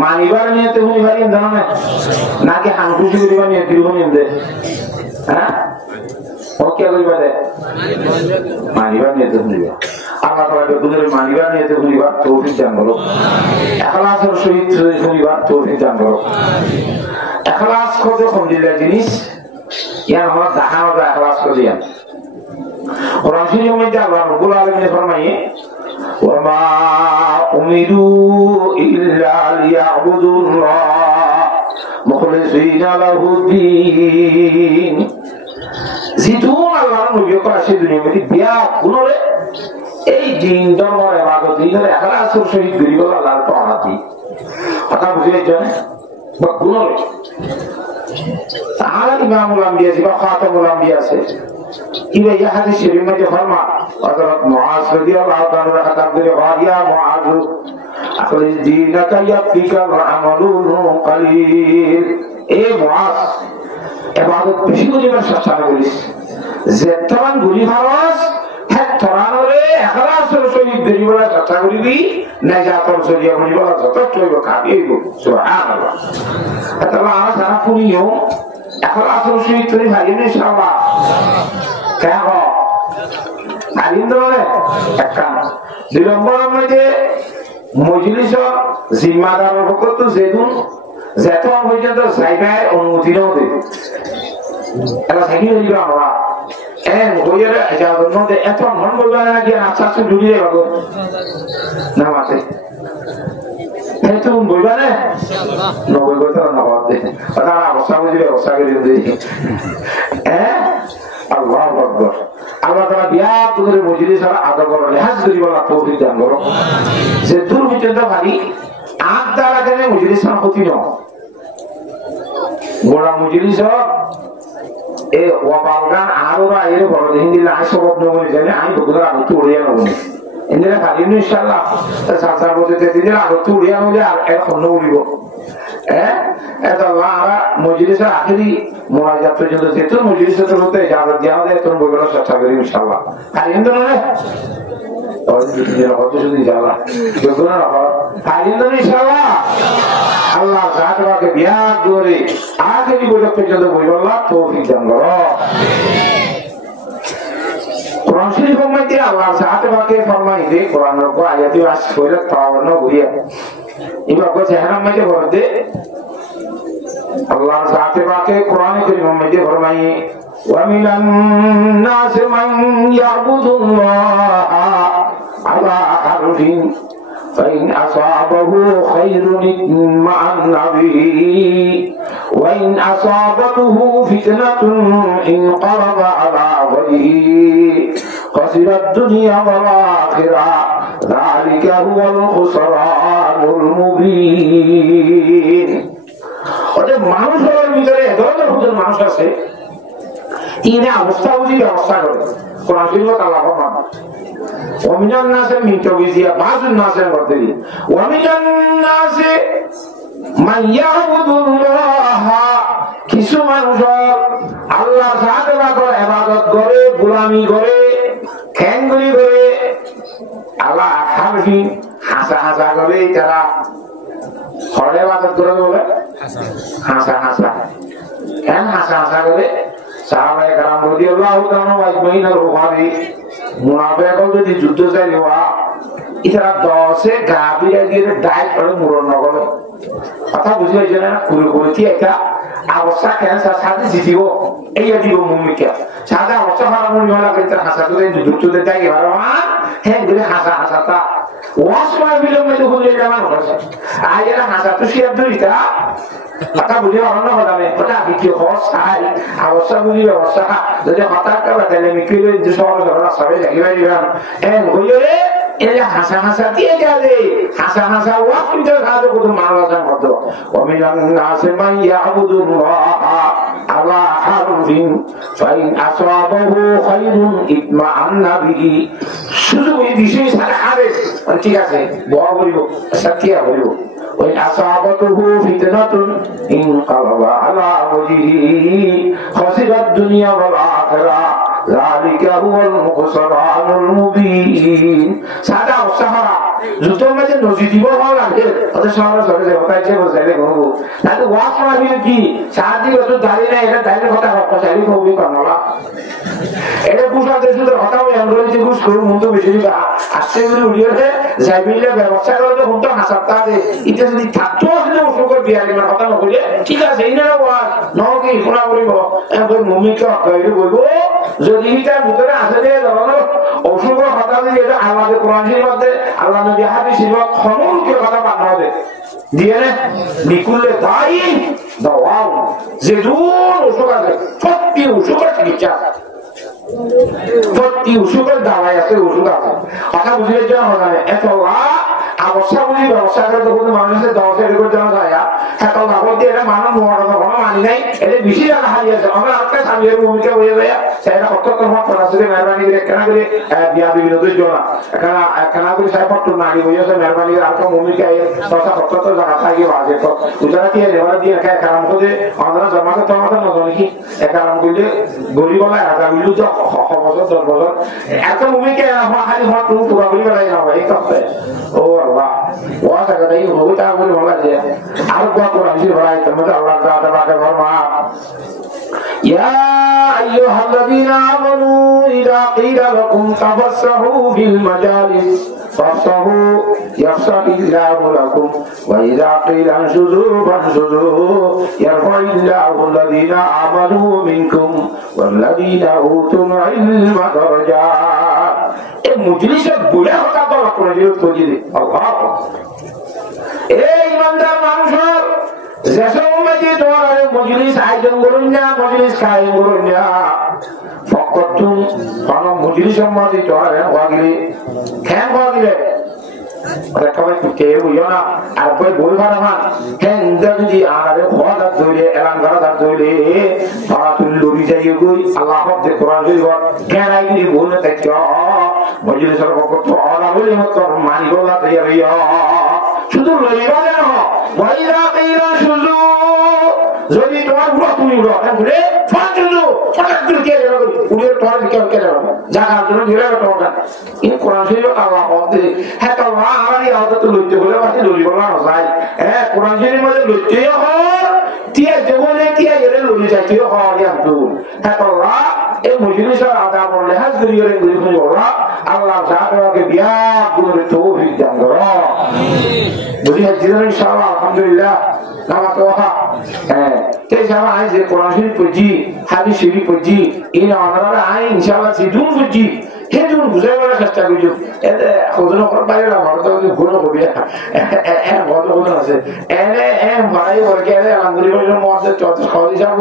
মানিবার নিয়তে শুনি পারিম জানো না নাকি হাংকুশি করিবার নিয়তে শুনিম দে হ্যাঁ ওকে করিবা দে মানিবার নিয়তে শুনিবা আল্লাহ তাআলা বেগুনের মানিবার নিয়তে শুনিবা তৌফিক দান করো ইখলাসের সহিত শুনিবা তৌফিক দান করো ইখলাস কত আলহামদুলিল্লাহ জিনিস ইয়ার আমরা দেখানো যায় ইখলাস করিয়া কোরআন শরীফের মধ্যে আল্লাহ রাব্বুল আলামিন ফরমায়ে وما أمروا إلا ليعبدوا الله مخلصين له الدين জিতুন আল্লাহর নবী কো আসে দুনিয়ার মধ্যে বিয়া গুণরে এই দিন ধর্মের ইবাদত দিনের ইখলাসের সহিত করিব আল্লাহর তাআতি কথা বুঝিয়েছেন বা গুণরে তাআলা ইমামুল আম্বিয়া জিবা খাতামুল আম্বিয়া আছে ইবা ইয়া হাদিস শরীফের মধ্যে ফরমা হযরত মুআজ রাদিয়াল্লাহু তাআলা খতাব করে ইয়া মুআজ আখলিস দীনাকা ইয়াফিকা আমালুন কলিল এ মুআজ ইবাদত বেশি করিবার চেষ্টা করিস যেতমান গুলি হারাস হ্যাঁ তরানরে ইখলাসের সহিত করিবার চেষ্টা করিবি নাজাতর জরিয়া করিবার যথেষ্ট হইব কাবিব সুবহানাল্লাহ তাআলা সারা পুরিও ইখলাসের সহিত করি ভাই ইনশাআল্লাহ কেন আলিন্দরে একখান দুই নম্বরের মধ্যে মজলিসের জিম্মাদারের পক্ষ যেদিন যেত পর্যন্ত জায়গায় অনুমতি নাও দে এটা থাকি হইল আমরা হইয়ারে এজাজের মধ্যে এত মন বলবে নাকি আচ্ছা আচ্ছা ঢুকিয়ে যাবো না মাতে তো বলবা না নবই কথা না বলতে তারা অবস্থা বুঝবে অবস্থা করে দিই আল্লাহু আকবার আল্লাহ তাআলা বিয়া করে মজলিস আর আদব করে লিহাজ করি বলা তৌফিক দান করো যে দূর পর্যন্ত ভারী আট দ্বারা গেলে মজলিস না ক্ষতি না গোড়া মজলিস এ ওয়াবালগান আরোরা এর বড় হিন্দি লাই সবব নবনি জানে আমি বগুড়া আমি তো উড়িয়া নবনি ইন্দিরা ভারী ইনশাআল্লাহ সাসা বলতে দিদিরা আমি তো উড়িয়া নবনি আর এখন উড়িব এটা লারা মজলিসের আখেরি মুনাজাত পর্যন্ত যেত মজলিসের হতে ইজাজত দেওয়া হয় তখন বইগুলো চেষ্টা করি ইনশাআল্লাহ আর ইন্দু নয় ওই দিন কত শুধু ইনশাআল্লাহ বইগুলো আর ইন্দু ইনশাআল্লাহ আল্লাহ জাতকে বিয়া করে আখেরি বইগুলো পর্যন্ত বইগুলো তৌফিক দান করো কোরআন শরীফের মধ্যে আল্লাহ জাতকে ফরমাইছে কোরআনের আয়াতে আস করে তাওয়ান্ন করিয়া এবার কথা হারাম মধ্যে বলতে আল্লাহ জাতে পাকে কোরআন কারীমের মধ্যে ফরমায়ে ওয়া মিনান নাস মান ইয়াবুদুল্লাহ আলা হারফিন ফাইন আসাবাহু খায়রুন ইতমা'an বিহি ওয়া ইন আসাবাতুহু ফিতনাতুন ইনqalaba আলা ওয়াজহিহি খাসিরাদ দুনিয়া ওয়াল আখিরাহ যালিকা হুয়াল খুসরানুল মুবিন ওদের মানুষের ভিতরে ধরনের হুজুর মানুষ আছে ইনে অবস্থা বুঝি ব্যবস্থা করে কোরআন শরীফে আল্লাহ ফরমান ওয়া মিনান নাসি মিন তাওজিয়া বাযুন নাসের মধ্যে ওয়া মিনান নাসি মান ইয়াবুদুল্লাহ কিছু মানুষ আল্লাহ তাআলা করে ইবাদত করে গোলামি করে খ্যাঙ্গুরি করে আল্লাহ হারফি হাসা হাসা করে তারা হরে ইবাদত করে বলে হাসা হাসা কেন হাসা হাসা করে সাহাবায়ে কেরাম রাদিয়াল্লাহু তাআলা আজমাইনের বুখারী মুনাফিকরা যদি যুদ্ধ চাই হওয়া ইতারা 10 গাবিরা দিয়ে ডাই করে মুরন নগর কথা বুঝি হইছে না কুরু কুরুতি এটা অবস্থা কেন সাথে জিতিব এই দিব মুমিকা সাদা অবস্থা হারামুন হলা কইতে হাসা করে যুদ্ধ দেই গেল হ্যাঁ বলে হাসা হাসাটা ওয়াসমা বিলমে তো হয়ে যাওয়া হচ্ছে আইরা হাসা তো শিয়াব দুইটা কথা বুঝি অন্য কথা নেই কথা কি হসাই অবস্থা বুঝি অবস্থা যদি হঠাৎ করে তাহলে মিকিলে যে সব সবাই লাগিয়ে দিবেন এন হইরে এই হাসা হাসা দিয়ে গেলে হাসা হাসা ওয়াকিতে কাজ করতে মানবাজান করতে ওমিনান নাসে মান ইয়াবুদুল্লাহ আলা হারফিন ফাইন আসাবাহু খায়রুন ইতমা'আন্না বিহি শুধু এই বিষয় সারা হারেস ঠিক আছে বড় বলিব সত্যিয়া বলিব ওই আসাবাতুহু ফিতনাতুন ইনকালাবা আলা ওয়াজহিহি খাসিরাদ দুনিয়া ওয়াল আখিরাহ যালিকা হুয়াল খুসরানুল মুবিন সাদা সাহারা জুতোর মাঝে নজি দিব ভালো লাগে ওদের শহরে চলে যাবো তাই সে বসাইলে ঘুরবো তাহলে ওয়াশ মারবি কি সাহায্য বছর দাঁড়িয়ে নেই এটা দাঁড়িয়ে কথা চাইলে কবি কর্মলা এটা কুসাদের সুদের কথা আমি আন্দোলন ঘুষ করুন মন তো বেশি আসছে যদি উড়িয়েছে যাই মিলে ব্যবস্থা করে তো হুমতো হাসাবটা আছে এটা যদি থাকতো আসলে অসুখের বিহারিমার কথা নকলে ঠিক আছে এই না ওয়াশ নহকি শোনা করিব মমিকে অক্ষয় বলবো যদি তার ভিতরে আসে যে ধরনের অসুখের কথা যদি এটা আল্লাহকে কোরআনের মধ্যে আল্লাহ নবী হাদিসের মধ্যে খননকে কথা বানানো হবে দিয়ে নে নিকুলে তাই দাওয়াও যে দূর অসুখ আছে সত্যি অসুখের চিকিৎসা সত্যি অসুখের দাওয়াই আছে ওষুধ আছে কথা বুঝিয়ে দেওয়া হয় না এত অবস্থা বুঝি ব্যবস্থা করে তখন মানুষের দশ এরকম দেওয়া যায় এত লাভ দিয়ে এটা মানুষ মহারণা কোনো মানি নাই এটা বেশি জায়গা হারিয়ে আছে আমরা একটা স্বামীর ভূমিকা হয়ে যায় সেটা অত্যন্ত সরাসরি মেহরবানি করে কেনা করে বিয়া বিনোদের জন্য কেনা করে সাহেব পট্ট নারী হয়েছে মেহরবানি আর তো ভূমিকা দশটা সত্তর জায়গা থাকে বাজে তো উজারা দিয়ে লেবার দিয়ে একা কারণ করে আমরা জমাতে টমাতে নজর নাকি কারণ করলে গরিবলা একা মিলু তো বছর 10 বছর এত ভূমিকা খালি হওয়ার তুমি পুরা করি বেড়াই না এই তত্ত্বে ও আল্লাহ ওয়া জায়গাটাই হবে তা বলে বলা যায় আর কোয়া কোরআন শরীফ পড়াই তোমাদের আল্লাহ তাআলা ফরমা ইয়া আইয়ুহাল্লাযীনা আমানু ইযা ক্বিলা লাকুম তাফাসসাহু ফিল মাজালিস ফাফসাহু ইয়াফসাহিল্লাহু লাকুম ওয়া ইযা ক্বিলা আনশুযু ফানশুযু ইয়ারফা'িল্লাহু আল্লাযীনা আমানু মিনকুম ওয়াল্লাযীনা উতুল ইলমা দারাজাত এই মজলিসে বলে কথা বলা করে দিও তো দিদি আল্লাহ এই ইমানদার মানুষের যেসব মাঝে তোমার মজলিস আয়োজন করুন না মজলিস কায়েম করুন না ফকতুম কোন মজলিস মাঝে তোমার হওয়াগিলে কেন হওয়াগিলে রেখাবাই কে বুঝো না আর বই বই ভাড়া মান হ্যাঁ যদি আনারে হওয়া দাঁত ধরে এলান করা দাঁত ধরে তারা তুমি লড়ি যাইয়ে গই আল্লাহ হক কোরআন শরীফ কেন আইনি বলে দেখছ মজলিসের ফকত অলা বলে মত মানি বলা তৈরি শুধু লইবা যেন ওয়াইদা কিলা শুজু যদি তোমার পুরো তুমি বলে ফাজুজু ফটাক করে কে যাবে উড়ে তোমার কে যাবে জায়গার জন্য ধরে তোমার এই কোরআন শরীফ আল্লাহ বলে হ্যাঁ তো আমারই আদত লইতে বলে বাকি লই বলা না যায় হ্যাঁ কোরআন শরীফের মধ্যে লইতে হয় তিয়া জীবনে তিয়া এর লই যাইতে হয় আব্দুল হ্যাঁ তো এই মজলিসের আদা বলে হাজির করে গুলি বলা আল্লাহ তাআলাকে বিয়া করে তৌফিক দান করো বুঝি হাজির ইনশাআল্লাহ আলহামদুলিল্লাহ নামা তো হ্যাঁ এই যারা আই যে কোরআন শরীফ পড়ি হাদিস শরীফ পড়ি এই আমরা আই ইনশাআল্লাহ সিদুন পড়ি হেদুন বুঝাই বলার চেষ্টা করি এতে খোঁজন করার বাইরে না ভারত গুণ করবি বড় গুণ আছে এনে ভাড়াই বলকে আলহামদুলিল্লাহ মধ্যে চতুর্থ খাওয়া হিসাব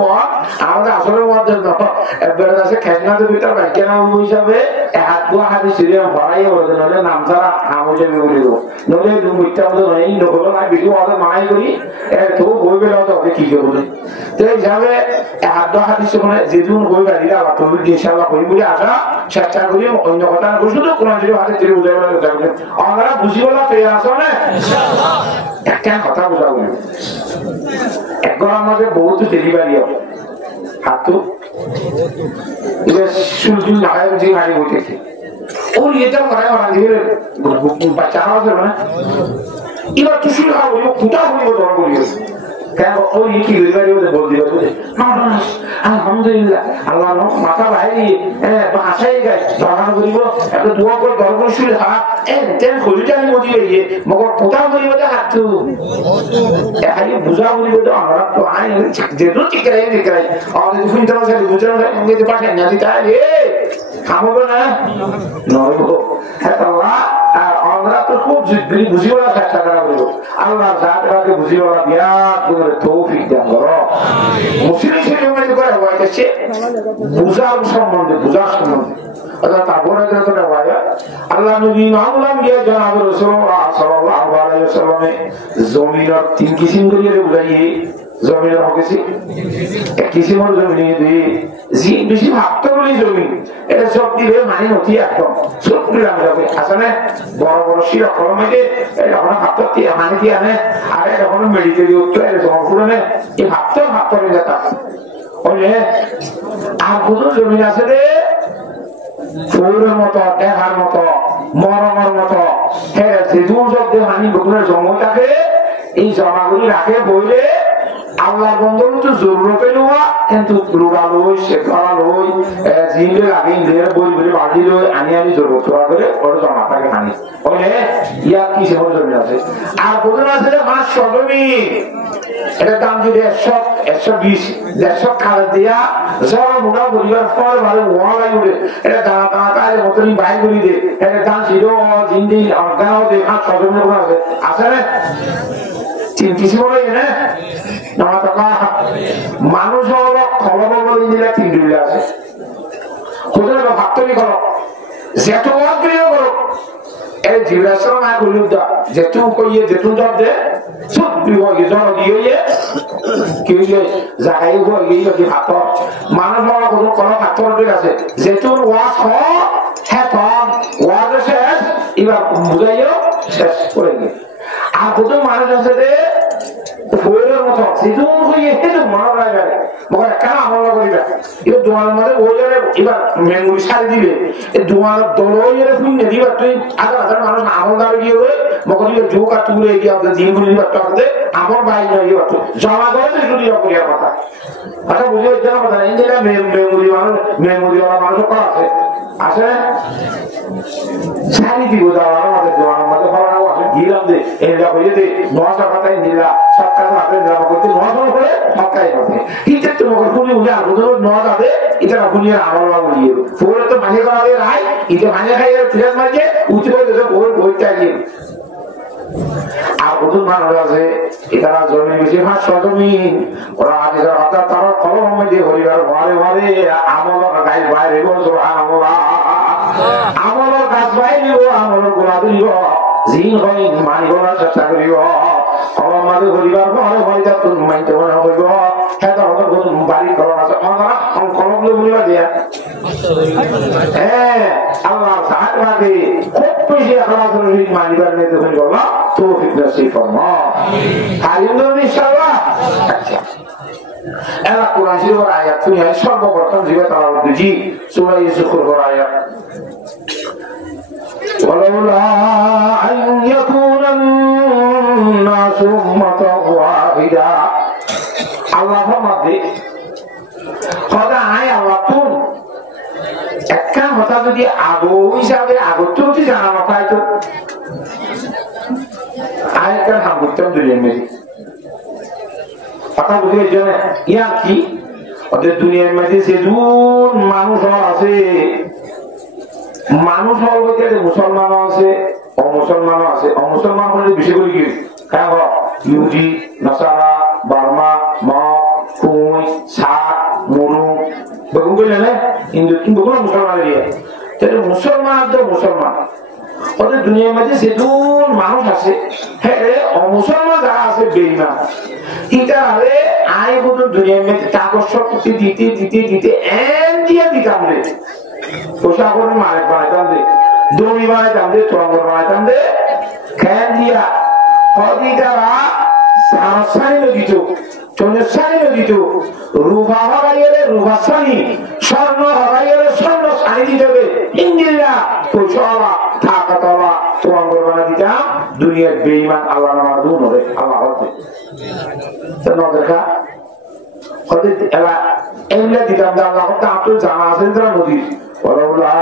আমাদের আসলে মধ্যে এবার আছে খেসনাতে ভিতর ব্যাখ্যা নাম হিসাবে হাত গুয়া হাতে সিরিয়াম ভাড়াই বলতে নইলে নাম ছাড়া হামো যাবে বলে দেবো নইলে দু মিথ্যা মতো নয় নকল না বেশি আমাদের মানাই করি তো বই বেলা তো হবে কি করবো তো এই হিসাবে হাত হাতে মানে যেদিন বই গাড়িরা আবার তুমি ইনশাআল্লাহ করি বলে আসা চেষ্টা করি অন্য কথা শুধু কোরআন শরীফ হাতে তুলে বুঝাই আমরা বুঝি বলা তৈরি আছো না একটা কথা বুঝাবো একবার আমাদের বহুত ডেলিভারি হবে হাতু চুল লাগাই যে গাড়ি উঠেছে ওর ইয়েটা করাই ওরা দিয়ে বাচ্চা খাওয়া যাবে না এবার তো শুরু খাওয়া বলবো ফুটা বলবো তোমার বলিও কেন ওই কি ডেলিভারি হতে বল দিবে আলহামদুলিল্লাহ আল্লাহ মাথা বাইরে বাসায় গাছ ধর্ম করিব একটা দোয়া করে ধর্ম শুরু হাত তেন খোঁজটা আমি মতি বেরিয়ে মগর পোতা করিব হাত খালি বুঝা বলিব তো আমরা তো আই যেহেতু টিকাই টিকাই আমাদের শুনতে পারছে বুঝানো ইংরেজি পাঠায় না তাহলে খাবো না নইব হ্যাঁ আল্লাহ আমরা তো খুব বুঝি বলা চেষ্টা করা বলবো আল্লাহ যাকে বুঝি বলা দিয়া করে তৌফিক দান করো মুসলিম শরীফে করে হইতেছে বুঝার সম্বন্ধে অর্থাৎ তারপরে যতটা হয় আল্লাহ নবী মামলাম গিয়ে জনাব রাসূলুল্লাহ সাল্লাল্লাহু আলাইহি ওয়াসাল্লামে জমিনের তিন কিসিম করে বুঝাইয়ে জমিনের হকেছি এক কিসিমের জমি দিয়ে জি বেশি ভাবতে বলি জমি এটা সব দিলে মানে নথি একদম সব দিলাম যাবে আসলে বড় বড় শিরা কলমেতে আমরা ভাবতে মানে দিয়ে আনে আর এখন মেডিকেল উত্তর জমা এই ভাবতে যেতা বলে আর কোনো জমি আছে রে ফুলের মতো দেখার মতো মরমের মতো হ্যাঁ যেদুর শব্দে হানি বকুনের জন্মটাকে এই জমাগুলি রাখে বইলে আল্লাহর বন্ধন তো জরুরতে নেওয়া কিন্তু লোড়া লই শেখরা লই জিনলে লাগে ইন্দ্রের বই বলে বাড়ি লই আনি জরুরত করে ওর জমা থাকে হানি বলে ইয়া কি সে জমি আছে আর বদন আছে 500 জমি এটা দাম যদি 120 150 খাল দিয়া জরা মুড়া বলিবার পর ভালো ওয়া লাগে এটা দানা দানা তাই মতনি বাইর করি দে এটা দাম ছিল জিন্দি গাও দে 500 জমি আছে আছে না চিন্তিছি বলে না মানুষ হলো খবর বলে দিলে 3 দিলে আছে কোথায় ভাবতনি করো যেত করো এই জীবরাশ্রম না করলু দা যেতু কইয়ে যেতু জব দে সব বিভাগে জন দিয়ে কি হইছে জায়গায় হয়ে গিয়ে কি হাত মানুষ হলো কোন কোন পাথর দিয়ে আছে যেতুর ওয়াস হ হ্যাঁ ওয়াজ শেষ এবার বুঝাইও শেষ করে গিয়ে আর কত মানুষ আছে রে বইয়ের মতো সিজন হয়ে হেঁটে মনে রাখবে মনে কেন আমল করিবে এটা দোয়ার মধ্যে বইয়ের এবার মেমোরি সারি দিবে এই দোয়ার দলের শুনে দিবা তুই হাজার মানুষ আমল দাবি গিয়ে হয়ে মনে দিবে যোগ আর তুলে গিয়ে আপনার দিনগুলি দিবার টাকাতে আমল বাইরে গিয়ে জমা করে তো শুধু করিয়ার কথা আচ্ছা বুঝে হচ্ছে না কথা এই যে মেমোরি মানুষ করা আছে আছে সারি দিব যাওয়ার আমাদের দোয়ার মধ্যে ফলানো আছে গিলাম দে এরা হয়ে দে 900 টাকায় দিলা সরকার আপনি নাম করতে 900 করে সরকারি হবে কিন্তু তোমাকে খুলি উনি আর বদল 9 যাবে এটা খুলিয়ে আমল বলিয়ে পুরো তো মানে করা দে রাই এটা মানে খাইয়ে ফিরাস মারছে উঠে বলে যে ওই বইটা দিয়ে আর বদল মানুষ আছে এটা জমি বেশি 500 জমি ওরা আগে কথা তার কলম মধ্যে হরিবার ঘরে ঘরে আমল গাই বাইরে গো সুবহানাল্লাহ আমলের কাজ বাইরে আমলের গোলা দিব জিন হয় মানিব না চেষ্টা করিব আমাদের পরিবার ঘরে ঘরে যা তুমি মাইতে মনে হইব হ্যাঁ তো আমাদের বাড়ি ঘর আছে আমরা কলম বলিবা দিয়া হ্যাঁ আল্লাহ সাহায্য লাগে খুব বেশি এখন মানিবার নিতে হইব না তো ফিটনেস ফরমা আলিমুল ইনশাআল্লাহ আচ্ছা এলা কোরআন শরীফের আয়াত তুমি সর্বপ্রথম দিবে তারা বুঝি সূরা ইউসুফের আয়াত ولولا أن يكون الناس أمة واحدة الله فرمى خدا আয় আল্লাহ তুম একটা কথা যদি আগো হিসাবে আগত জানা মাথায় তো আয়াতের নাম করতে দুনিয়ার মধ্যে কথা বুঝে জন্য ইয়া কি ওদের দুনিয়ার মধ্যে যেদুন মানুষ আছে মানুষ বলতে মুসলমানও আছে অমুসলমানও আছে অমুসলমান হলে বেশি করে কি হ্যাঁ ইহুদি নাসারা বার্মা মগ কুই সাত মুরু বেগুন করলে না হিন্দু কিন্তু কোনো মুসলমান এরিয়া তাহলে মুসলমান তো মুসলমান ওদের দুনিয়ার মধ্যে যেদুন মানুষ আছে হ্যাঁ অমুসলমান যারা আছে বেঈমান এটা আরে আয় বদল দুনিয়ার মধ্যে কাগজ শক্তি দিতে দিতে দিতে এন দিয়ে দিতাম রে পোশাক মালিক বানাইতাম দে দড়ি বানাইতাম দে চঙ্গর বানাইতাম দে খেয়াল দিয়া হদিটারা সারসানি দিত চন্দ্রসানি দিত রুভা হরাইলে রুভা সানি স্বর্ণ হরাইলে স্বর্ণ সানি দিতে হবে ইন্দিল্লা পোশালা থাকাতলা চঙ্গর বানাই দিতাম দুনিয়ার বেঈমান আল্লাহ নামা দুন হবে আল্লাহ হতে তো নদেরকা হদিত এলা এমলা দিতাম দে আল্লাহ হতে আপনি জানা আছেন তারা নদীর ولولا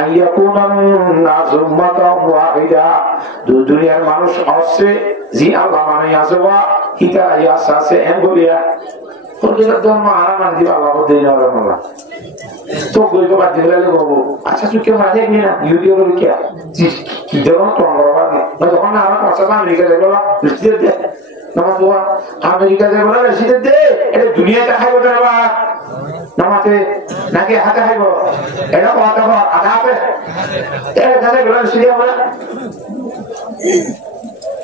أن يكون الناس أمة واحدة দুনিয়ার মানুষ আছে জি আল্লাহ মানে আছে ওয়া হিতা ইয়াস আছে এমগলিয়া প্রত্যেক ধর্ম আরাম আন দিবা আল্লাহ দেই না আল্লাহ তো গইব বাদ দিলে গো আচ্ছা তুই কে মানে কি না ইউটিউব এর কি কি দেবো তো আমরা বাকি না যখন আমরা কথা আমেরিকা যাবো না রিসিট দে নামা দোয়া আমেরিকা যাবো না রিসিট দে এটা দুনিয়াতে খাইবো দেবা নামাতে নাকি হাতে খাইব এটা কথা আধা হাতে এটা কাছে গেল সিরিয়া বলে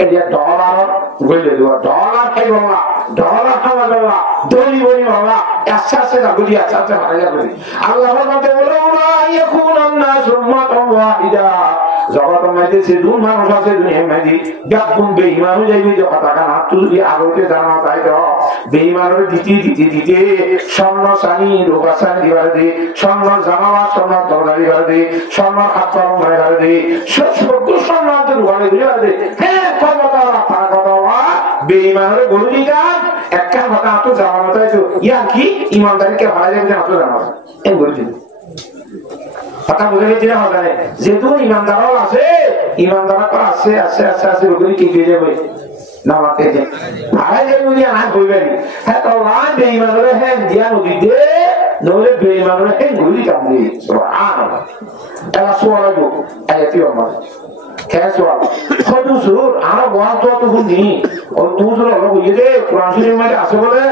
এটা ডলার গইলে দেওয়া ডলার খাইব না ডলার খাওয়া যাওয়া দলি বলি বাবা আচ্ছা আচ্ছা না বলি আচ্ছা আচ্ছা ভালো বলি আল্লাহর মতে বলো না ইয়াকুন الناس উম্মাতান ওয়াহিদা জগতের মধ্যে সেদুন মানুষ আছে দুনিয়ার মধ্যে ব্যাপন বেঈমানও যাইবে যে কথা কানা তুই আলোতে জানা তাই তো বেঈমানের দিতে স্বর্ণ সানি রোগাসানি দিবার দে স্বর্ণ জামাওয়া স্বর্ণ দরজা দিবার দে স্বর্ণ হাত পা দিবার দে সব স্বর্ণ ঘরে দিবার দে হ্যাঁ কথা বেঈমানের বলি গান একটা কথা তো জানা তাই তো ইয়া কি ইমানদারিকে ভাড়া যাবে না তো জানা এই বলে দিন কথা বুঝে গেছি না হবে যেহেতু ইমানদারও আছে ইমানদারা তো আছে আছে আছে আছে ওগুলি কি দিয়ে যাবে নামাতে ভাড়া যাবে উনি আর হইবেন হ্যাঁ তো বেঈমানের হ্যাঁ দিয়া নদী দে নলে বেঈমানের হ্যাঁ গুলি কাম দিয়ে সুবহানাল্লাহ এলা সোয়ালাগো আয়াতি আমার ক্যাসওয়াল খদুসুর আর ওয়াতো তো হুনি ও দুসুর হলো বুঝে কোরআন শরীফের মধ্যে আছে বলে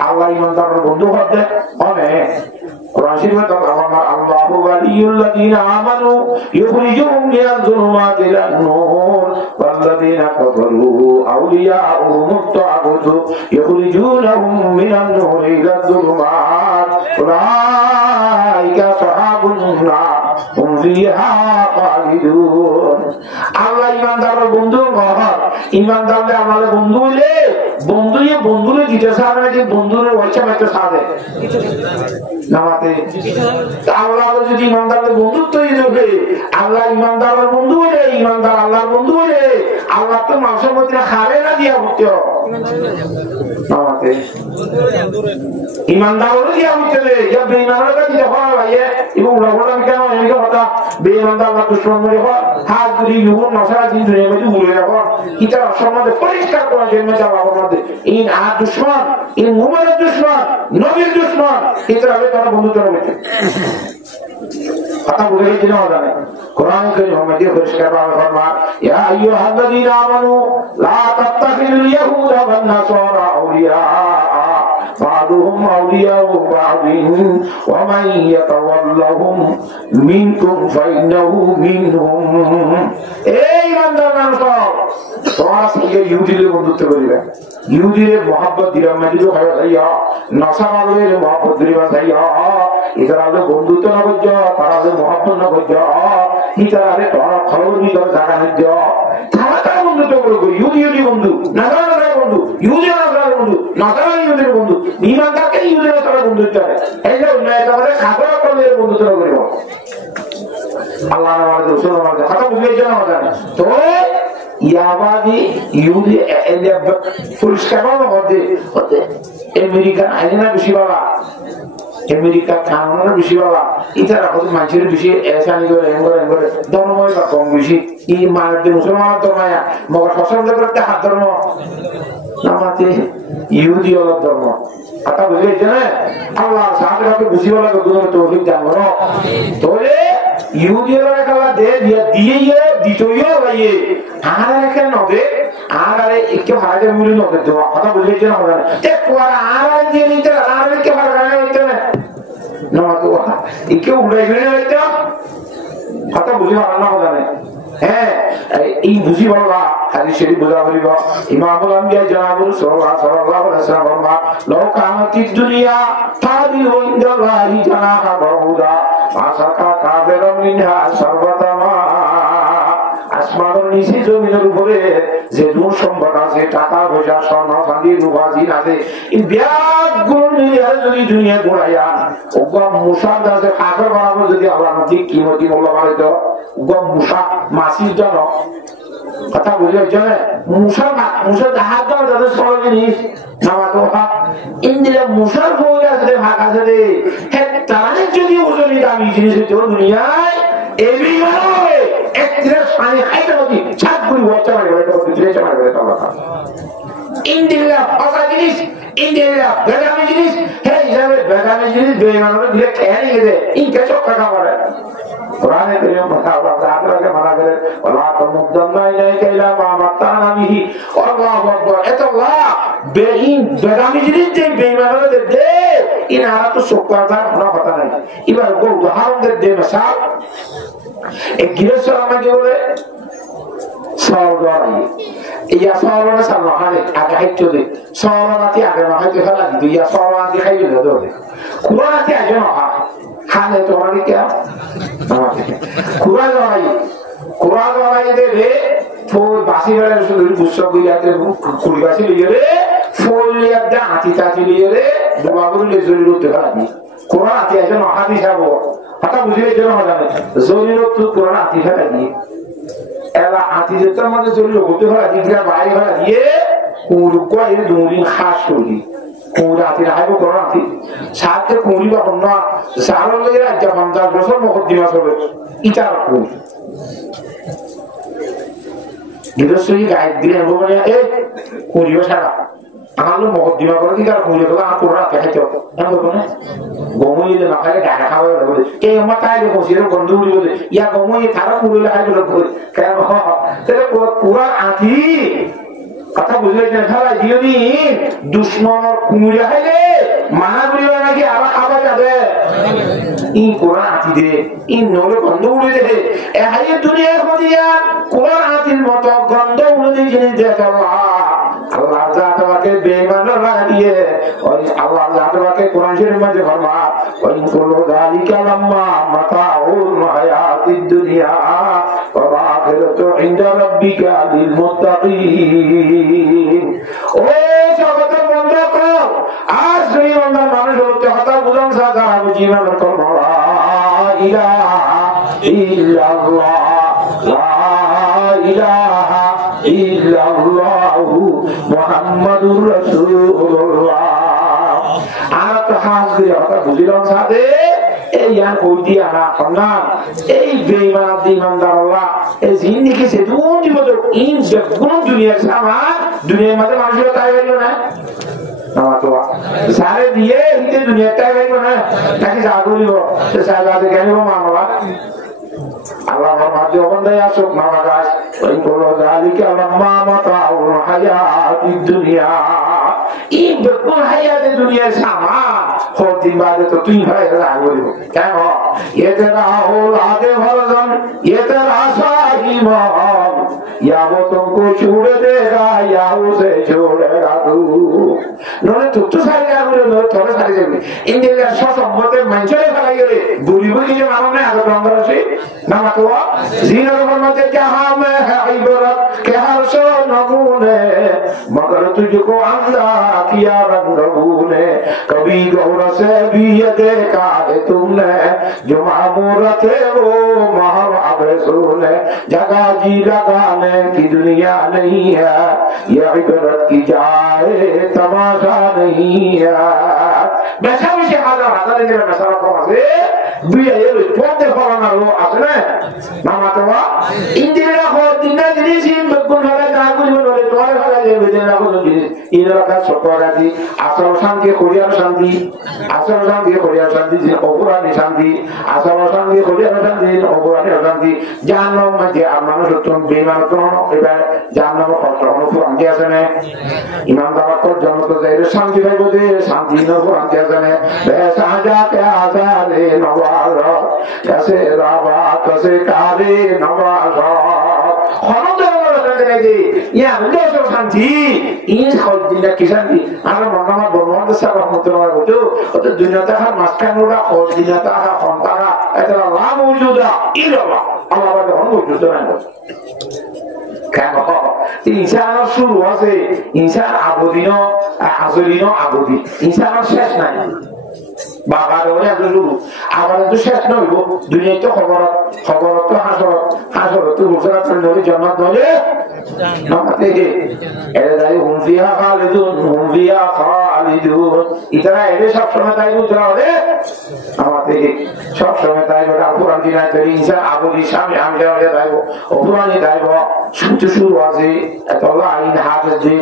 আল্লাহ ইমানদারের বন্ধু হবে অনেক কোরআন শরীফে তো আল্লাহু ওয়ালিয়ুল্লাযিনা আমানু ইখরিজুহুম মিনাজ যুলুমাতি ইলান নূর ওয়াল্লাযিনা কাফারু আউলিয়াউহুমুত তাগুতু ইখরিজুনাহুম মিনান নূরি ইলাজ যুলুমাত উলাইকা আসহাবুন নার হুম ফিহা খালিদুন আল্লাহ ইমানদারের বন্ধু ঘর ইমানদারলে আমাদের বন্ধু হইলে বন্ধুরে দিতে সারে যে বন্ধুরে ওইটা মাইতে সারে নামাতে আল্লাহ যদি ইমানদারের বন্ধুত্ব হবে আল্লাহ ইমানদারের বন্ধু হইলে ইমানদার আল্লাহর বন্ধু হইলে আল্লাহ তো মানুষের মধ্যে খাবে না দিয়া হচ্ছে নামাতে ইমানদারেরও দিয়া হচ্ছে যা বেঈমানের কাছে যখন ভাইয়ে এবং উড়াবড়াম কেন এমনি কথা বেঈমানদার আল্লাহ দুশ্মন মনে হয় হাত ধরি যখন মশারা দিন দুনিয়ার মধ্যে উড়ে রাখো ইতার সম্বন্ধে পরিষ্কার করা জন্মে যাওয়া মধ্যে ইন আর দুশ্মন ইন মুমিনের দুশ্মন নবীর দুশ্মন ইতার আগে তারা বন্ধুত্ব রয়েছে কথা বুঝে গেছি না জানে কোরআন কারীমের মধ্যে পরিষ্কার ভাবে ফরমান ইয়া আইয়ুহাল্লাযীনা আমানু লা তাত্তাখিযুল ইয়াহুদা ওয়ান নাসারা আউলিয়া بعضهم أولياء بعض ومن يتولهم منكم فإنه منهم এই ইমানদার মানুষ তোমার সঙ্গে ইহুদিদের বন্ধুত্ব করিবে ইহুদিদের মহব্বত দিলাম মাঝে তো খাওয়া যাইয়া নাসারাদের মহব্বত দিবা যাইয়া ইতারাদের বন্ধুত্ব না করছ তারাদের মহব্বত না করছ ইতারাদের তোমার খবর ভিতর জায়গা নিচ্ছ তারা বন্ধুত্ব করবো ইহুদি বন্ধু নাসারা বন্ধু ইহুদি নাসারা বন্ধু নাসারা ইহুদির বন্ধু ইমানদারকে ইহুদির নাসারা বন্ধুত্ব করে এই যে উন্নয়ন করে খাবার করলে বন্ধুত্ব করিব আল্লাহ আমাদের রসুল আমাদের কথা বুঝে জানা জানে তো ইয়াবাদি ইহুদি পরিষ্কার মধ্যে আমেরিকান আইনা বেশি বাবা আমেরিকা কানুনের বেশি বাবা ইতারা কত মানুষের বেশি এসানি করে এঙ্গরে ধর্মই বা কম বেশি ই মায়ের মুসলমানের ধর্মায়া মগর পছন্দ করতে হাত ধর্ম নামাতে ইহুদি অলপ ধর্ম কথা বুঝে জানে আল্লাহ সাহায্যকে বুঝি বলা তৌফিক দান করো তোরে ইহুদিরা কালা দে দিয়া দিয়ে দিতইও ভাইয়ে আর একা নবে আর একে ভাড়া মুড়ি নবে তো কথা বুঝে জানা হবে তে কোয়ারা আর দিয়ে নিতে আর একে ভাড়া হইতে না না তো একে উড়াইবে না হইতো কথা বুঝি ভালো না জানে হ্যাঁ এই বুঝি বলবা হাদিস শরীফ বুঝা করিব ইমামুল আম্বিয়া জনাবুল সাল্লাল্লাহু আলাইহি ওয়াসাল্লাম ফরমা লাউ কানাতিদ দুনিয়া তাদিলু ইনদাল্লাহি জানাহা বাউদা মাসাকা কাবেরা মিনহা সর্বতামা আসমানের নিচে জমিনের উপরে যে ধন সম্পদ আছে টাকা পয়সা স্বর্ণ চাঁদি রূপা জিন আছে এই ব্যাগগুলো নিয়ে যদি দুনিয়া ঘুরাইয়া ওগম মুসাদ আছে কাকের বানাবো যদি আল্লাহ নদী কিমতি মূল্য বাড়ে তো ওগম মুসা মাসির জন্য কথা বুঝে জানে মুসার হাত দেওয়া যাদের সরল জিনিস নামাতো ইন্দিরা মুসার বই আছে ভাগ আছে রে হ্যাঁ তাহলে যদি ওজনই দামি জিনিস হইতো দুনিয়ায় এমনি হবে একদিনের পানি খাইতে হতি ছাদ গুলি বচ্চা মারবে বিচরে মারবে ইন্দিরা ফাঁকা জিনিস ইন্দিরা বেগামি জিনিস হ্যাঁ হিসাবে বেগামি জিনিস বেমানরে দিয়ে খেয়ে নিয়ে গেছে ইনকে চক্কা কামারে কোরআনে কারীম আল্লাহকে মানা করে ওয়ালা তামুদ্দান্না ইলাইকা ইলা মা মাতানা বিহি আল্লাহু আকবার এতাল্লাহ বেঈন বেগামি জিনিস যে বেঈমানদের দে ইনারা তো শুকরাদার না কথা নাই এবার গো উদাহরণ দে মিসাল এক গৃহস্থ আমাকে বলে সওয়াল ইয়া সওয়ালনা সালমাহানে আগে হাইতো দে সওয়ালনাতি আগে হাইতো খালা দি ইয়া সওয়ালনাতি খাইবে দে কুরআনাতি আগে না খানে তো অনেক কে কুরআন হয় কোরআন বানাই দেবে ফুল বাসি বেড়ার শুধু গুচ্ছ কইয়াতে কুড়ি বাসি লিয়ে রে ফুল লিয়ে দা হাতি তাতি লিয়ে রে দুবাবুর লিয়ে জরি করতে পারি কোরআন হাতি একজন হাদিস হবো হঠাৎ বুঝলে জন্য হবে না জরি তো কোরআন হাতি ফেলা দিয়ে এলা হাতি যেতে আমাদের জরি করতে পারা দিঘা বাইরে ফেলা দিয়ে কুড়ুকা এর দুদিন খাস করি কুড়ি হাতি রাখাইব কোরআন হাতি সাথে কুড়ি বা কন্যা সার লেগে রাজ্যা 50 বছর মকদ্দিমা চলে ইটার কুড়ি গৃহস্থী গায়ে দিলে মানে এই কুড়িও সারা আমার মকদ্দিমা করে কি আর কুড়ি করে আর কোরআন খাইতে হবে এমন করবো না গমইলে না খাইলে ঢাকা খাওয়া বলে এই আমার তাই বসিয়ে গন্ধ উড়ি বলে ইয়া গমই তারা কুড়িলে খাইতে বলে কেন তাহলে কোরআন আঁকি কথা বুঝলে ফেলা দিওদিন দুশ্মনের কুমিরে খাইলে মানা করিল নাকি আবার খাবার যাবে ই কোরআন আঁকি দে ই নলে গন্ধ উড়ে দে এ হাইয়ে দুনিয়ার মধ্যে কোরআন আঁকির মতো গন্ধ উড়ে দিয়ে জিনিস দেখ আল্লাহ যা তোমাকে বেঈমান লাগিয়ে ওই আল্লাহ যা তোমাকে কোরআন শরীফের মধ্যে ফরমা ওই কুল্লু যালিকা লাম্মা মাতাউল হায়াতিদ দুনিয়া ওয়া আখিরাতু ইনদা রাব্বিকা লিল মুত্তাকিন ও জগতের বন্ধক আজ এই বান্দার মানুষ হতে কথা বুঝান সাদা বুঝিনা করব লা ইলাহা ইল্লাল্লাহ লা ইলাহা ইল্লাল্লাহু মুহাম্মাদুর রাসূলুল্লাহ আর তো হাসি কথা বুঝিলাম সাথে এই ইয়ান কই দিয়া না না এই বেঈমান দিমানদার আল্লাহ এই জিন্দেগি সে দুটি বছর ইন যে কোন দুনিয়ার সামান দুনিয়ার মধ্যে মানুষের তাই হইল না নামাতোয়া সারে দিয়ে হিতে দুনিয়াটাই হইল না নাকি জাগরিব সে সাজাতে কেন মামলা আল্লাহ মাঝে অবন্ধায় আসুক মামাগাছ ওই বলো যালিকা লাম্মা মাতাউল হায়াতিদ দুনিয়া এই বেকুল হায়াতে দুনিয়ার সামান হদিন বাদে তো তুই ভাই রাগরিব কেন এতে রাহুল আদে ভরজন এতে রাসাহিমান यावो तुमको छोड़ देगा या उसे छोड़ेगा तू नोने तो सारी आगुले नो थोड़े सारी जगह इंडिया का स्वसंबंधे मंचले फलाई गए बुरी बुरी जो मालूम नहीं आगे प्रॉब्लम से ना मतवा जीना तो फरमाते जहाँ में है इबरत के हर सो नमूने मगर तुझको अंधा किया रंगूने कभी गौर से भी ये देखा है तुमने जो मामूर थे वो महावाबे सुने जगह जी लगाने की दुनिया नहीं है ये इबरत की जाए तमाशा नहीं है बेशक विषय हाज़र हाज़र इन्हें मसाला को आसे बिया ये रिपोर्ट फलाना लो आसने मामा तो वा इंदिरा को दिना जिनिस इन बकुल वाले जागुल वाले तोड़े वाले ये बिजना को जिनिस इधर का सोपारा दी आसर शांति कोरियर शांति जिन ओपुरानी शांति आसर शांति कोरियर शांति जिन ओपुरानी शांति जानना मध्य आमानो सुतुन बेमान तो এবার জান্নাত কত অনুফুরান দিয়েছে না ইমাম বাবা তো জনতা যাইরে শান্তি পাইবো যে শান্তি অনুফুরান দিয়েছে না বেসা যাতে আজারে নওয়াজ কাছে রাবা কাছে কারে নওয়াজ হনদ লাগে ইয়া উদ্দেশ্য শান্তি ইন খদিনা কি শান্তি আর মনামা বলওয়ান সাহেব রহমাতুল্লাহ বলতো অত দুনিয়াতে আর মাসকানুরা খদিনাতা খন্তারা এটা লা মওজুদা ইল্লাল্লাহ আল্লাহ বাদে মওজুদ না কেন ইনসানের শুরু আছে ইনসান আবদিন আজলিন আবদি ইনসানের শেষ নাই বাবা দেওয়া শুরু আবার তো শেষ নইব দুনিয়ায় তো খবর তো হাসর তো হুজরাত নলে জান্নাত নলে নামাতে এর দাই হুম ফিহা খালিদুন ইতারা এর সব সময় তাই বুঝরা হবে আমাতে সব সময় তাই বড় পুরান দিনা তরি ইনসান আবদি সামনে আমি যাওয়া যাইব পুরানি যাইব শুরু আছে এত আল্লাহ আইন হাফেজ দি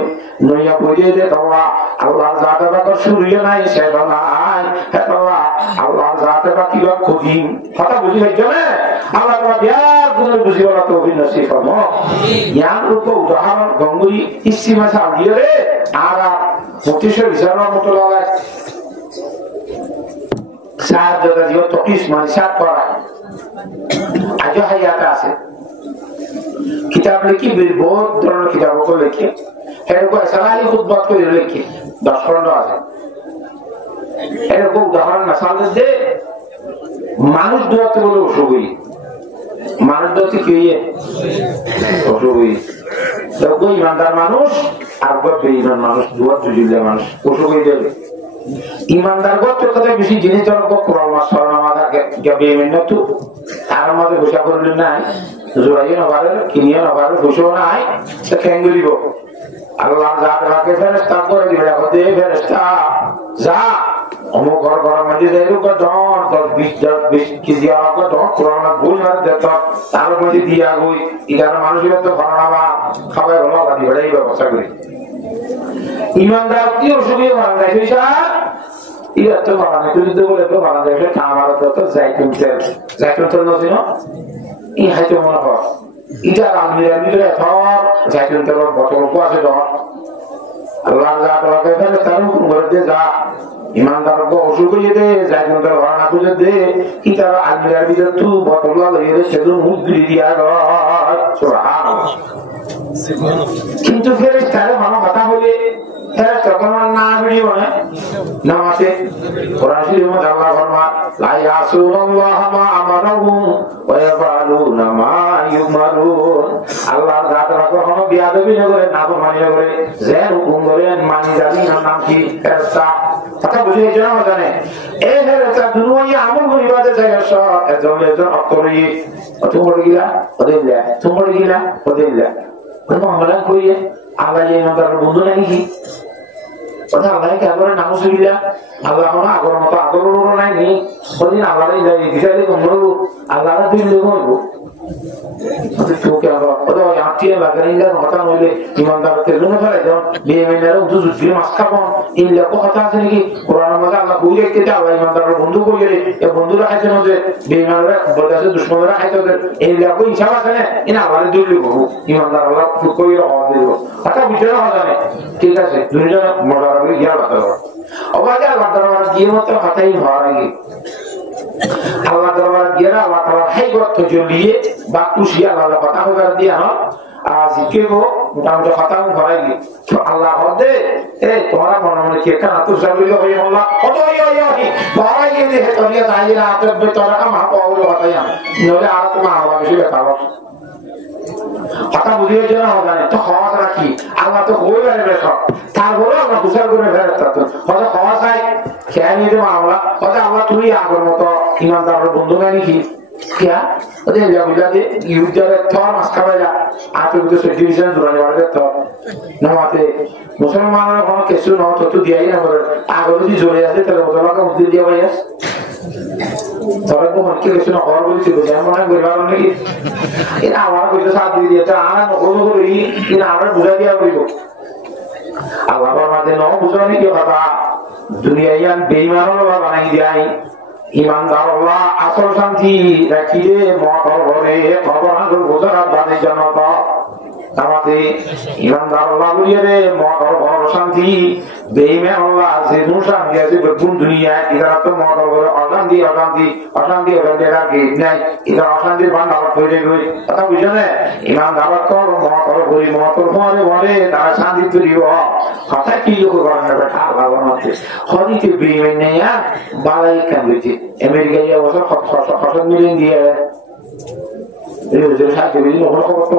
নইয়া বুঝে দে তোরা আল্লাহ জাতে বাক শুরুই নাই শেষ নাই হেতলা আল্লাহ জাতে বাক কি কঠিন কথা বুঝি হইছে না আল্লাহ তাআলা বিয়ার গুণে বুঝিওয়ালা তৌফিক নসিব ফরমা ইয়ার রূপ উদাহরণ গঙ্গুই ইসিমা সাদিয়ে রে আর মুক্তিশের বিচার রহমাতুল্লাহ সাদ দাদা জিও তকিস মানে সাত পড়া আজ হায়াত আছে কিতাব লিখি বহুত ধরনের কিতাব লিখে এরকম সালাহি খুতবা করে লিখে 10-15 আছে এরকম উদাহরণ মাসাল দে মানুষ দোয়াতে বলে অসুবিধা মানুষ তো কি হইয়ে অসুখ হইয়ে ইমানদার মানুষ আর বেঈমান মানুষ দুয়ার দুজিল্লা মানুষ অসুখ হয়ে যাবে ইমানদার গত কথা বেশি জিনিস কোরআন বেঈমান তো তার মধ্যে ঘোষা করলে নাই জোড়াইয়ে নবারে কিনিয়ে নবারে ঘোষও নাই সে খেঙ্গে দিব আল্লাহ যা রাখে ফেরেশতা করে দিবে দে ফেরেশতা যা অমুক ঘর ঘর মধ্যে যাই রুক জন 10-20 কেজি আলাদা জন কোরআন বই আর দেখত তার মধ্যে দিয়া গই ইগার মানুষের তো ভাড়াবা খাবার হলো বাড়ি বেড়াই ব্যবস্থা করি ইমানদার কি অসুবিধা হয় না পয়সা ইয়া তো বানানে যদি বলে তো বানানে এটা আমার তো জাইতুন তেল নছিল এই হাইতো মনে হয় এটা আলমিরার ভিতরে থর জাইতুন তেলের বোতল কো আছে তো আল্লাহ যা তোকে ফেলে তার হুকুম করে দে যা ইমানদার কো অসুখ হয়ে দে জাইতুন তেল ভাড়া খুঁজে দে এটা আলমিরার ভিতরে তুই বোতল লাগিয়ে দে সেটা মুখ দিয়ে দিয়া সুবহানাল্লাহ কিন্তু ফেরেশতারে ভালো কথা বলে ফেরেশতা কোন না ভিডিও না নামাজে কোরআন শরীফে আল্লাহ ফরমান লা ইয়াসুনাল্লাহ মা আমারুহুম ওয়া ইয়াফআলুনা মা ইউমারুন আল্লাহ যারা কখনো বিয়াদবি না করে নাফরমানি না করে যে হুকুম করেন মানি যাবি না নাম কি ফেরেশতা কথা বুঝে জানা জানে এই ফেরেশতা দুনিয়া আমল করিবাতে জায়গা সব একজন অক্তরি তোমরা গিলা ওদেরলা আমরা কইয়ে আল্লাহ এই নদর বন্ধু নাকি ওটা আল্লাহ কে আগরে নাম সুবিধা আল্লাহ কোন আগর মতো আদরও নাই নি ওদিন আল্লাহ এই দিশালে কোমরু আল্লাহ দুই লোক হইব তোকে ওটা আটিয়ে লাগাইলা কথা হইলে ইমানদার তে জন্য ফেলে দাও বেঈমানেরা উঠু জুজি মাছ খাবো এই লোক কথা আছে নাকি কোরআনের মধ্যে আল্লাহ কইলে কে আল্লাহ ইমানদারের বন্ধু কইলে এই বন্ধুরা খাইছে না যে বেঈমানেরা বদাসে দুশমনরা খাইছে ওদের এই লোক ইচ্ছা আছে না ইনা আল্লাহ দুই লোক ইমানদার আল্লাহ কইলে অর্ধ দিব কথা বুঝে না জানে ঠিক আছে দুইজন মডার হয়ে গিয়া কথা অবাজা বাদরবার গিয়ে মত কথাই হওয়ার আল্লাহ দরবার গিয়ে আল্লাহ তাআলা হাইবত জ্বলিয়ে বা খুশি আল্লাহ কথা হবার দিয়া হয় আর জিকির গো মোটামুটি কথা ভরাই গিয়ে আল্লাহ হদে এই তোমরা মনে মনে কে কানা তো সবই হই আল্লাহ কত ইয়া ভরাই গিয়ে হে তোরিয়া তাইরা আতবে তোরা মা পাওলো কথাইয়া নলে আর তো মা আল্লাহ বেশি বেতাব কথা বুঝিয়ে জানা হবে না তো খাওয়া রাখি আল্লাহ তো হই যাবে সব তারপরে আমরা বিচার করে ফেরত তো হয়তো খাওয়া চাই খেয়ে নিতে মামলা হয়তো আল্লাহ তুই আগের মতো ইমানদারের বন্ধু নাই কি क्या अरे बुझा दे यूजर थोड़ा मस्का बजा आते तो डिवीजन दुराने वाले तो नमाते मुसलमानों को कैसे ना तो दिया ही ना पर आगे तो जोड़े जाते तो मुसलमान का उद्देश्य दिया भाई थोड़ा को मन के कैसे ना और बोली तो जान मना गरिबार ने कि इन हमारा कोई तो साथ दे दिया तो आना नको तो रही इन हमारा बुझा दिया कोई को अल्लाह फरमाते नो बुझाने की बात दुनिया यान बेईमानों वाला बनाई दिया है ইমানদার আল্লাহ আসল শান্তি রাখিয়ে মহর ভরে খবরাঙ্গুল গুজরাত বাদে জনতা আমাদের ইমানদার আল্লাহ বলিয়ে রে মহর ভর শান্তি বেঈমান আল্লাহ যে নূর শান্তি আছে পুরো দুনিয়া এরা তো মহর ভরে অশান্তি রাখে নাই এরা অশান্তির ভান্ডার তৈরি করে কথা বুঝে না ইমানদার কর মহর ভরি মহর ভরে ভরে তারা শান্তি তৈরি হয় কথা কি লোক করেন বেটা আল্লাহ বানাতে হদিতে বেঈমান নেই বালাই কামড়েছে আমেরিকা গিয়ে বছর 600 মিলিয়ন দিয়ে এই যে সাথে বিলি ওগুলো খবর তো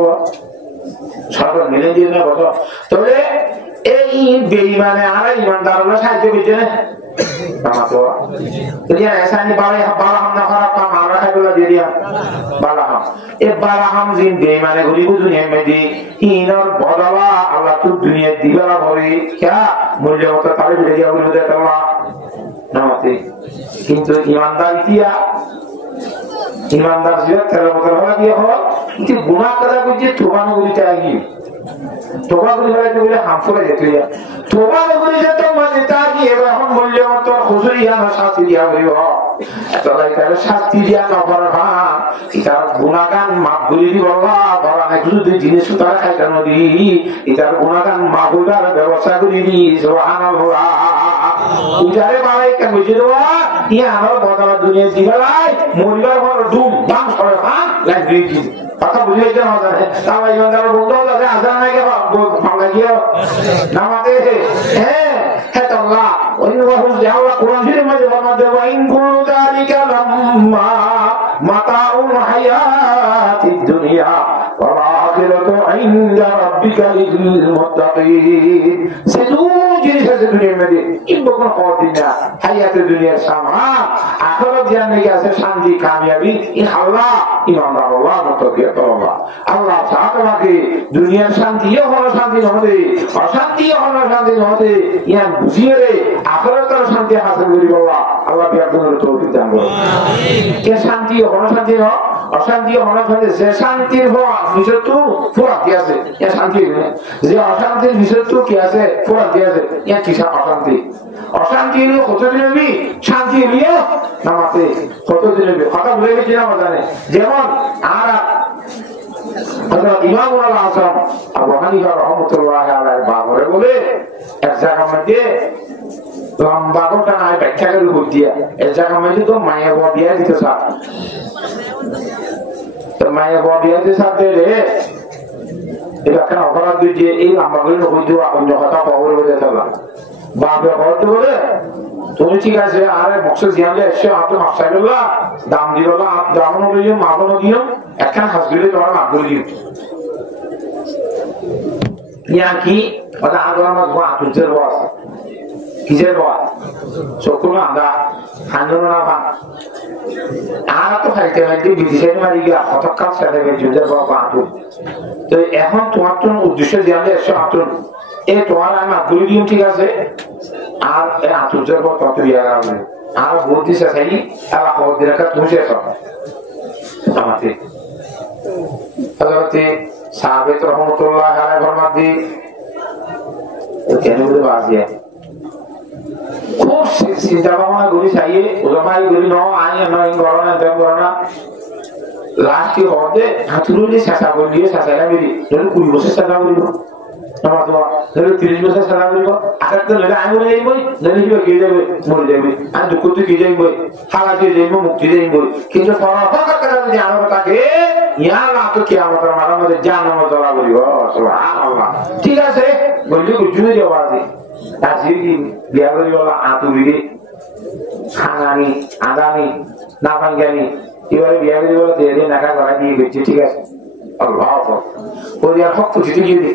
600 মিলিয়ন দিয়ে না বছর তবে এই বেঈমানে আর ইমানদাররা সাহায্য করছে না আমাতো এদিকে এসানি বালাহাম না খারাপ কাম আমরা খাইলা দিয়ে দিয়া বালাহাম এ বালাহাম জিন বেঈমানে গরি বুঝুন এমডি ইনার বদলা আল্লাহ তো দুনিয়া দিবা ভরে क्या মূল্য মত তারে দিয়া বলে দেয় আল্লাহ নামাতে কিন্তু ইমানদার জিয়া তেল মত হওয়া দিয়ে হয় কিন্তু গুনাহ করা বুঝে তোবানো বলিতে আগে তোবা করে বলে হাম করে যেতে তোবা করে যেতে মানে তা কি এখন মূল্য মত খুশরিয়া না শাস্তি দিয়া হইব তাহলে তার শাস্তি দিয়া না পারবা এটার গুনাহগান মাফ করে দিব আল্লাহ বড় অনেক যদি জিনিস তারা খাইতে নদী এটার গুনাহগান মাফ করার ব্যবস্থা করে দি সুবহানাল্লাহ উজারে বাড়াই কেন বুঝে দেওয়া ইয়া আমার বদলা দুনিয়া দিবালাই মরিবার পর ডুম দাম সরে হাত লাগবে কি কথা বুঝে যাওয়া যায় তাহলে ইমানদার বন্ধু আছে আজান নাকি ভাঙা গিয়ে নামাতে হ্যাঁ হ্যাঁ আল্লাহ ওই ওয়াহুল জাওয়া কোরআন শরীফের মধ্যে বলা ওয়া ইন কুলু যালিকা লাম্মা মাতাউল হায়াত للمتقين سدون جنس الدنيا المدي إبقنا قوتنا حياة الدنيا السماء آخرت جانب ياسر شاندي كاميابي إن الله إمام الله متقية الله الله تعالى في دنيا شاندي يهونا شاندي نهدي وشاندي يهونا شاندي نهدي يعني بزيري آخرت شاندي حاصل قريب الله الله بيأخذنا لتوفيق دانبو কে শান্তি অশান্তি ন অশান্তি অশান্তি যে শান্তির বিষয়টো ফুরাত কি আছে ইয়া শান্তি যে অশান্তির বিষয়টো কি আছে ফুরাত কি আছে ইয়া কি অশান্তি অশান্তি হলো কতদিন হবে শান্তি হলো নামাতে কতদিন হবে কথা বলে গেছি না জানে যেমন আর হযরত ইমাম আল আযম আবু হানিফা রাহমাতুল্লাহি আলাইহি বাবরে বলে এক জায়গার মধ্যে লম্বা কোটা নাই ব্যাখ্যা করে বুঝিয়া এই জায়গার মধ্যে তো মায়া বিয়া দিতে চায় তো মায়া বিয়া দিতে সাথে রে এটা কেন অপরাধ দিয়ে এই লম্বা করে বুঝিও অন্য কথা পাওয়ার হয়ে যেতে পারে বাপে বলতে বলে তুমি ঠিক আছে আরে মকসদ জানলে এসে আপনি মাসাইলুল্লাহ দাম দিবলা দাম অনুযায়ী মাপন দিও একখানা হাসবিলে তোমার মাপ করে দিও ইয়া কি ওটা আদর মাছ বা তুজের বস কিসের বস চকুনো আদা হান্দনো না ভাঙ আর তো খাইতে খাইতে বিদেশে মারি গিয়া কতকাল সাথে যুদ্ধের বাবা আঁটু তো এখন তোমার তো উদ্দেশ্য জানলে এসে আঁটুন এ তোমার আমি আঁটুরি দিও ঠিক আছে আর আঁটুর পর তত বিয়া গেল আর ভোট দিছে চাই আর খবর দিয়ে রাখা তুমি শেষ আমাতে হযরতে সাহাবেত রহমাতুল্লাহ আলাইহি ফরমাদি কেন বলে বাজিয়া খুব চিন্তা ভাবনা করি চাইয়ে ওলামাই করি ন আই নয় গরনা দেব গরনা লাস্ট কি হবে হাতুরুলি চেষ্টা কৰিলে চেষ্টা কৰি যদি 20 বছৰ চেষ্টা কৰিব আমার তো যদি 30 বছর চেষ্টা কৰিব আকাতে লাগে আমি বলে যাইবই যদি কি যাবে মরে যাবে আর দুঃখ তো কি যাইবই হালাতে যাইব মুক্তি যাইব কিন্তু ফরফাকা করে যদি আমার তাকে ইয়া না তো কিয়ামতের মাঝে জাহান্নামে জ্বলা বলিব সুবহানাল্লাহ ঠিক আছে বলি গুজুরে যাবাদি তাজিদি বিয়া করিবলা আতুরি খানানি আদানি না ভাঙ্গানি এবারে বিয়া করিবলা দেরে নাকা করা দিয়ে গেছে ঠিক আছে আল্লাহ আকবার ওই আর হক কিছু দিয়ে দে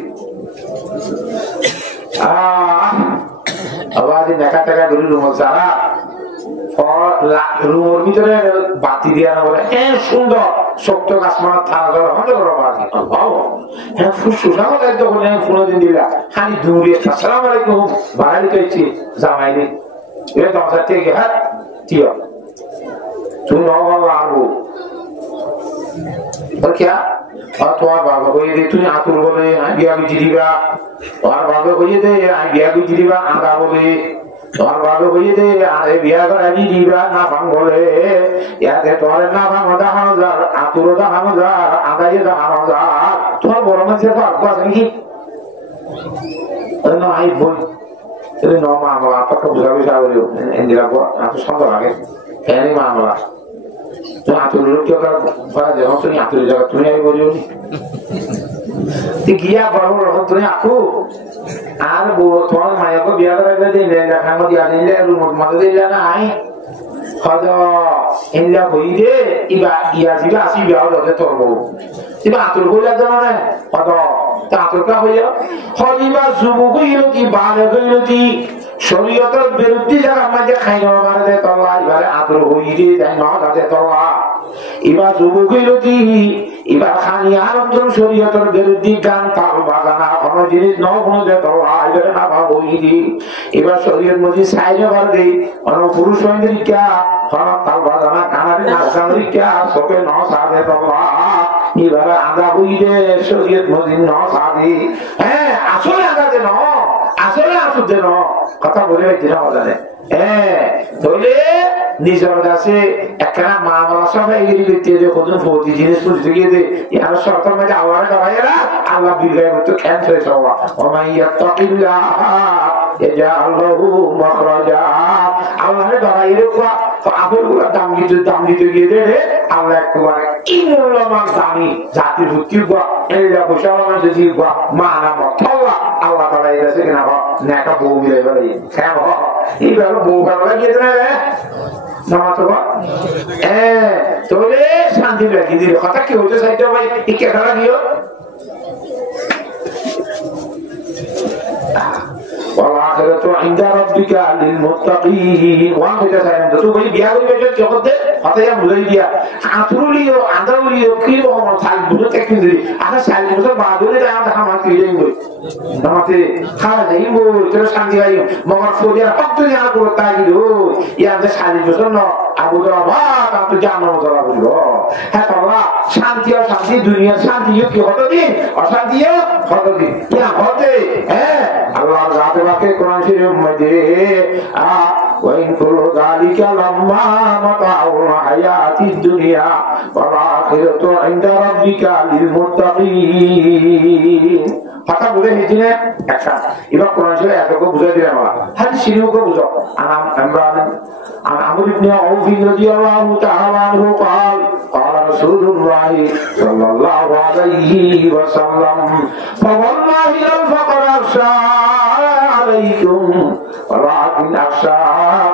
আবার নাকা টাকা ধরে রুম যারা রুমের ভিতরে বাতি দিয়া না বলে সুন্দর শক্ত গাছমার থাকা হতে বড় বাতি হ্যাঁ ফুসফুসা হলে তখন ফোনে দিন দিলা খালি দূরে আসসালামু আলাইকুম বাড়ি পেয়েছি জামাইনি এ দরজা থেকে হ্যাঁ টিয়া তুমি নবাল্লা আরো क्या और तुम्हार बाबा को ये दे तूने आतुर बोले बिया भी जिरीबा तुम्हार बाबा को ये दे बिया भी जिरीबा आंगा बोले তোমার বাবা হইয়ে দে আরে বিয়া করে আজি দিবা না ভাঙ বলে ইয়াতে তোরে না ভাঙ দেখানো যা আতুর দেখানো যা আদায়ে দেখানো যা তোর বড় মানুষের পাপ আছে নাকি না আই বল এই ন মামলা পাকা বুঝাবি সাবরিও এন্দিরা কো আতো সুন্দর লাগে কেন মামলা তো আতুর কি করা পারা যায় তুমি আতুর জায়গা তুমি আই বলিও তি গিয়া বড় বড় তুমি আকু আর তোমার মায়াকে বিয়া করে দিলে দেখার মধ্যে আনিলে রুমত মধ্যে দিলে না আই হদ ইনলা হইরে ইবা ইয়া জিবা আসি বিয়া হতে তোর বউ তিবা আতুর কইলা জানো না হদ তা আতুর কা হইয়া হদিবা যুবক হইলো কি বালে হইলো কি শরীয়তের বিরুদ্ধে যারা মাঝে খাইনো মারদে তল্লা এবারে আতুর হইরে দেন না দাদে তল্লা ইবা যুবক হইলো কি এবার খানি আরমজন শরীয়তের বিরুদ্ধে গান তাল বাজানা কোন জিনিস ন কোন যে তল্লা এবারে না ভাবইরি এবার শরীয়ত মধ্যে সাইজে বার দেই কোন পুরুষ হইরিকা কোন তাল বাজানা গানারে নাচারিকা সবে ন সাদে তল্লা এবারে আদা হইরে শরীয়ত মধ্যে ন সাদি হ্যাঁ আসলে আদা দেন আসলে আসুদ দেন কথা বলে দিনা বলে তাহলে নিজের কাছে একখানা মামলা সবাই এগিয়ে দিতে যে কত প্রতি জিনিস পুষতে গিয়ে দে ইয়ার সরকার মাঝে আল্লাহরে গাবাইরা আল্লাহ বিলগায় মতো ক্যান্সার সবা ওমাই ইয়াত্তাকিল্লাহ ইয়াজআল লাহু মাখরাজা আল্লাহরে গাবাইরে কোয়া আপেলগুলো দাম দিতে গিয়ে দে আল্লাহ একবারে ইমুল্লামান দামি জাতি ভুক্তি কোয়া এইটা বসানো যদি কোয়া মানা মতল্লা আল্লাহ তাআলা এসে কিনা নেকা বউ মিলে বলে হ্যাঁ এইভাবে বউ ভালো লাগিয়ে দেবে তোলে শান্তি লাগিয়ে দিলে কথা কি হচ্ছে সাইডটা ভাই এই কেটে লাগিও আখিরাতু ইনদা রাব্বিকা লিল মুত্তাকিন ওয়া কইতা সাইন তো বই বিয়া কইবে যে জগতে হতায়া বুঝাই দিয়া আতরুলিও আন্দারুলিও কি রকম সাল বুঝো তেকিন দিই আটা সাল বুঝো বাদুলে দা দেখা মাতি যাই বই নামাতে খাওয়া যাই বই তোর শান্তি গাই মগর ফোজিয়া কত জানা করতা গিলো ইয়া যে সাল বুঝো না আবু দাবা তা তো জানো ধরা বললো হ্যাঁ আল্লাহ শান্তি আর শান্তি দুনিয়ার শান্তি কি হতো দিন অশান্তি হতো দিন ইয়া হতে হ্যাঁ আল্লাহর জাতে বাকে কোরআন শরীফের মধ্যে وإن كل ذلك لما متاع الحياة الدنيا والآخرة عند ربك للمتقين কথা বুঝে নিচ্ছি না একটা এবার কোরআন শরীফ এতকে বুঝাই দিলাম হাদিস শরীফকে বুঝো আমরা عمرو بن عوف رضي الله تعالى عنه قال رسول الله صلى الله عليه وسلم فوالله الفقر أخشى عليكم ولكن أخشى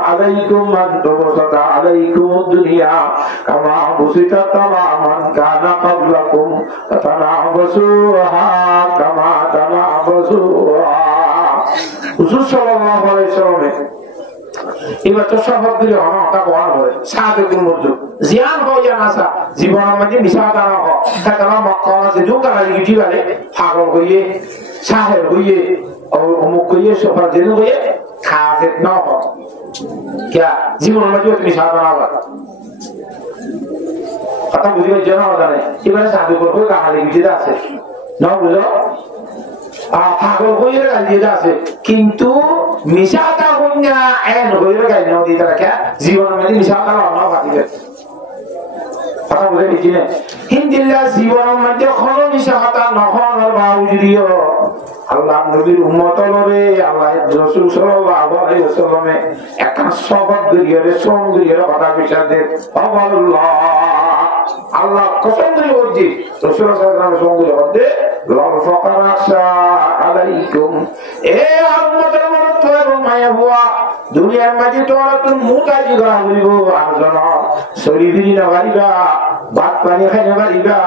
عليكم أن تبسط عليكم الدنيا كما بسطت على من كان قبلكم فتنافسوها كما تنافسوها رسول صلى الله عليه وسلم এবার তো শপথ দিলে হতা কোয়ার হয় সাদেকুল মরজু জিয়ান হইয়া নাসা জীবনের মধ্যে মিশা দানা হয় তারা মক্কা আছে দুকা লাগি গিটি গেলে পাগল হইয়ে সাহেব হইয়ে অমুক হইয়ে সফর জেনে হইয়ে খাজেত না হয় क्या জীবনের মধ্যে মিশা দানা হয় কথা বুঝিবে জানা জানে এবারে সাদেকুল হই কাহালি গিটি আছে না বুঝো পাগল হইয়ে গালি আছে কিন্তু মিশাটা হইনা এন হইয়ে গালি নদী তারা কে জীবনের মধ্যে মিশাটা না পাতিবে কথা বুঝে দিছি না হিন্দিল্লাহ জীবনের মধ্যে কোনো মিশাটা নহর বাউজুরিও আল্লাহ নবীর উম্মত লরে আল্লাহ রাসূল সাল্লাল্লাহু আলাইহি ওয়াসাল্লামে একটা শপথ দিয়ে সঙ্গীর কথা বিচারতে আল্লাহ আল্লাহ কসম করে বলছি রাসূল সাল্লাল্লাহু আলাইহি ওয়াসাল্লামের মধ্যে লাল ফাকার আশা আলাইকুম এ উম্মতের মধ্যে রমায়া হুয়া দুনিয়ার মাঝে তোরা তুই মুতাজি গা হইবো আর জানা শরীরই না গাইবা ভাত পানি খাইতে পারিবা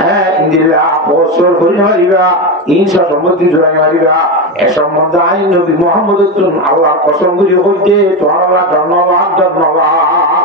হ্যাঁ ইন্দিল্লাহ বছর করি পারিবা ইনশা সম্পত্তি জোড়াই পারিবা এ সম্বন্ধ আইন নবী মুহাম্মদ আল্লাহ কসম করে বলতে তোরা ধন্যবাদ ধন্যবাদ